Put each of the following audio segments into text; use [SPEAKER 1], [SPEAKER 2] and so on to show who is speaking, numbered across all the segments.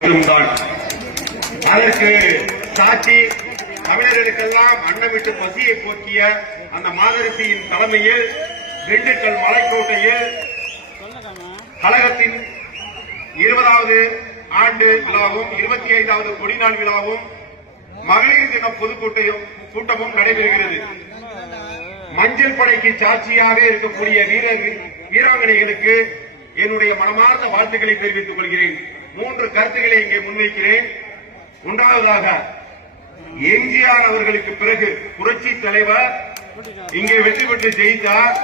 [SPEAKER 1] தான் அதற்கு சாட்சி தமிழர்களுக்கெல்லாம் அன்னமிட்டு பசியை போக்கிய அந்த மாதரசியின் தலைமையில் திண்டுக்கல் மலைக்கோட்டையில் கழகத்தின் இருபதாவது ஆண்டு விழாவும் இருபத்தி ஐந்தாவது கொடிநாள் விழாவும் மகளிர் தின பொதுக்கூட்டையும் கூட்டமும் நடைபெறுகிறது. மஞ்சள் படைக்கு சாட்சியாக இருக்கக்கூடிய வீரர் வீராங்கனைகளுக்கு என்னுடைய மனமார்ந்த வாழ்த்துக்களை தெரிவித்துக் கொள்கிறேன். மூன்று கருத்துக்களை இங்கே முன்வைக்கிறேன். ஒன்றாவதாக எம்ஜிஆர் அவர்களுக்கு பிறகு புரட்சி தலைவர் இங்கே வெற்றி பெற்று ஜெயித்தார்.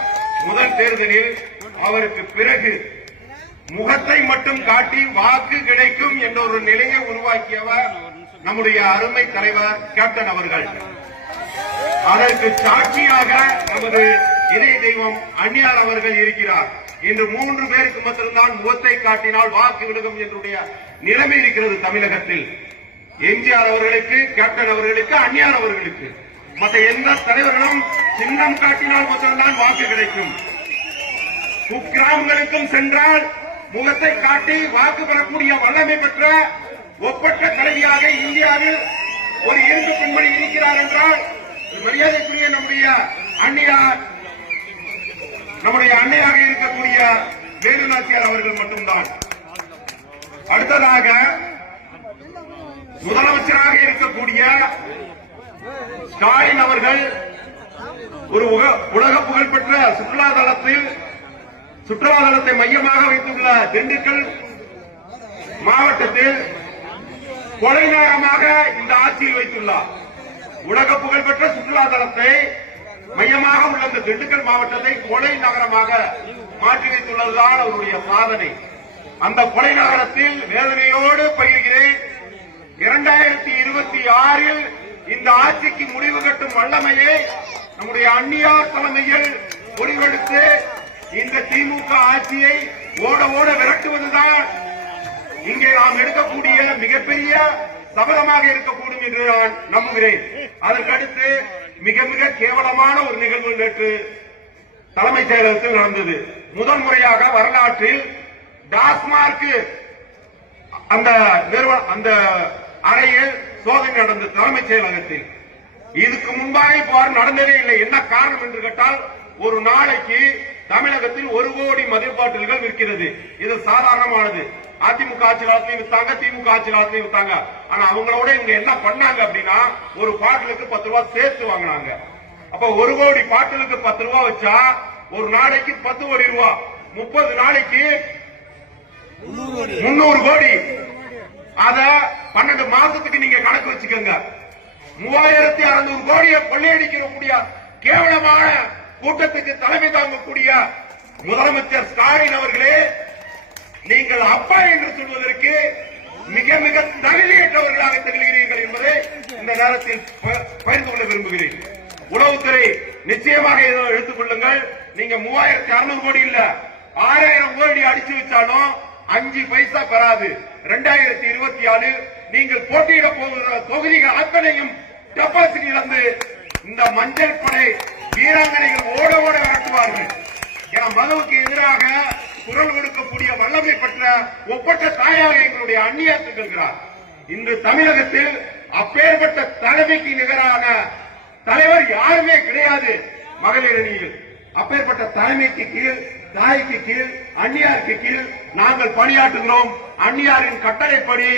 [SPEAKER 1] முதல் தேர்தலில் அவருக்கு பிறகு முகத்தை மட்டும் காட்டி வாக்கு கிடைக்கும் என்ற ஒரு நிலையை உருவாக்கியவர் நம்முடைய அருமை தலைவர் கேப்டன் அவர்கள். அதற்கு சாட்சியாக நமது இணைய தெய்வம் அந்நியார் அவர்கள் இருக்கிறார். இன்று மூன்று பேருக்கு மட்டும்தான் முகத்தை காட்டினால் வாக்கு விடுகும் என்றுடைய நிலைமை இருக்கிறது தமிழகத்தில். எம்ஜிஆர் அவர்களுக்கு கேப்டன் அவர்களுக்கு அந்நியார் அவர்களுக்கு. மற்ற எந்த தலைவர்களும் சின்னம் காட்டினால் மட்டும்தான் வாக்கு கிடைக்கும். குக்கிராமங்களுக்கும் சென்றால் முகத்தை காட்டி வாக்கு பெறக்கூடிய வல்லமை பெற்ற ஒப்பற்ற தலைவியாக இந்தியாவில் ஒரு இருந்து பெண்மணி இருக்கிறார் என்றால் மரியாதைக்குரிய நம்முடைய அந்நியார் நம்முடைய அன்னையாக இருக்கக்கூடிய வேலு நாச்சியார் அவர்கள் மட்டும்தான். அடுத்ததாக முதலமைச்சராக இருக்கக்கூடிய ஸ்டாலின் அவர்கள் ஒரு உக- உலக புகழ்பெற்ற சுற்றுலா தளத்தில் சுற்றுலா தளத்தை மையமாக வைத்துள்ள திண்டுக்கல் மாவட்டத்தில் கொலை நேரமாக இந்த ஆட்சியில் வைத்துள்ளார். உலக புகழ்பெற்ற சுற்றுலா தலத்தை மையமாக உள்ள இந்த திண்டுக்கல் மாவட்டத்தை கொலை நகரமாக மாற்றி வைத்துள்ளதுதான் அவருடைய சாதனை. அந்த கொலை நகரத்தில் வேதனையோடு பகிர்கிறேன் இரண்டாயிரத்தி இருபத்தி ஆறில் இந்த ஆட்சிக்கு முடிவு கட்டும் வல்லமையை நம்முடைய அந்நியார் தலைமையில் முடிவெடுத்து இந்த திமுக ஆட்சியை ஓட ஓட விரட்டுவதுதான் இங்கே நாம் எடுக்கக்கூடிய மிகப்பெரிய சபதமாக இருக்கக்கூடும் என்று நான் நம்புகிறேன். அதற்கடுத்து மிக மிக கேவலமான ஒரு நிகழ்வு நேற்று தலைமைச் செயலகத்தில் நடந்தது. முதல் முறையாக வரலாற்றில் டாஸ்மார்க் அந்த நிறுவன அந்த அறையில் சோதனை நடந்தது தலைமைச் செயலகத்தில். இதுக்கு முன்பாக இவ்வாறு நடந்ததே இல்லை. என்ன காரணம் என்று கேட்டால் ஒரு நாளைக்கு தமிழகத்தில் ஒரு கோடி மதுபாட்டில்கள் விற்கிறது இது சாதாரணமானது. அதிமுக ஆட்சி காலத்திலையும் வித்தாங்க திமுக ஆட்சி காலத்திலையும் வித்தாங்க. ஆனா அவங்களோட இவங்க என்ன பண்ணாங்க அப்படின்னா ஒரு பாட்டிலுக்கு பத்து ரூபாய் சேர்த்து வாங்கினாங்க. அப்ப ஒரு கோடி பாட்டிலுக்கு பத்து ரூபாய் வச்சா ஒரு நாளைக்கு பத்து கோடி ரூபாய் முப்பது நாளைக்கு முன்னூறு கோடி. அத பன்னெண்டு மாசத்துக்கு நீங்க கணக்கு வச்சுக்கோங்க. மூவாயிரத்தி அறுநூறு கோடியை கொள்ளையடிக்கக்கூடிய கேவலமான கூட்டத்துக்கு தலைமை தாங்கக்கூடிய முதலமைச்சர் ஸ்டாலின் அவர்களே நீங்கள் அப்பா என்று சொல்வதற்கு மிக மிக தகுதியற்றவர்களாக திகழ்கிறீர்கள் என்பதை இந்த நேரத்தில் ப- பகிர்ந்து கொள்ள விரும்புகிறேன். உளவுத்துறை நிச்சயமாக எடுத்துக் கொள்ளுங்கள். நீங்க மூவாயிரத்தி அறுநூறு கோடி இல்ல ஆறாயிரம் கோடி அடிச்சு வச்சாலும் அஞ்சு பைசா பெறாது. ரெண்டாயிரத்தி இருபத்தி ஆறு நீங்கள் போட்டியிட போகிற தொகுதிகள் அத்தனையும் டெபாசிட் இழந்து இந்த மஞ்சள் படை வீராங்கனைகள் ஓட ஓட விரட்டுவார்கள் என மனுவுக்கு எதிராக குரல் கொடுக்கக்கூடிய வல்லமை பெற்ற ஒப்பற்ற தாயாக எங்களுடைய அந்நியர் திகழ்கிறார். இன்று தமிழகத்தில் அப்பேற்பட்ட தலைமைக்கு நிகரான தலைவர் யாருமே கிடையாது மகளிர் அணியில். அப்பேற்பட்ட தலைமைக்கு கீழ் தாய்க்கு கீழ் அந்நியாருக்கு கீழ் நாங்கள் பணியாற்றுகிறோம். அந்நியாரின் கட்டளைப்படி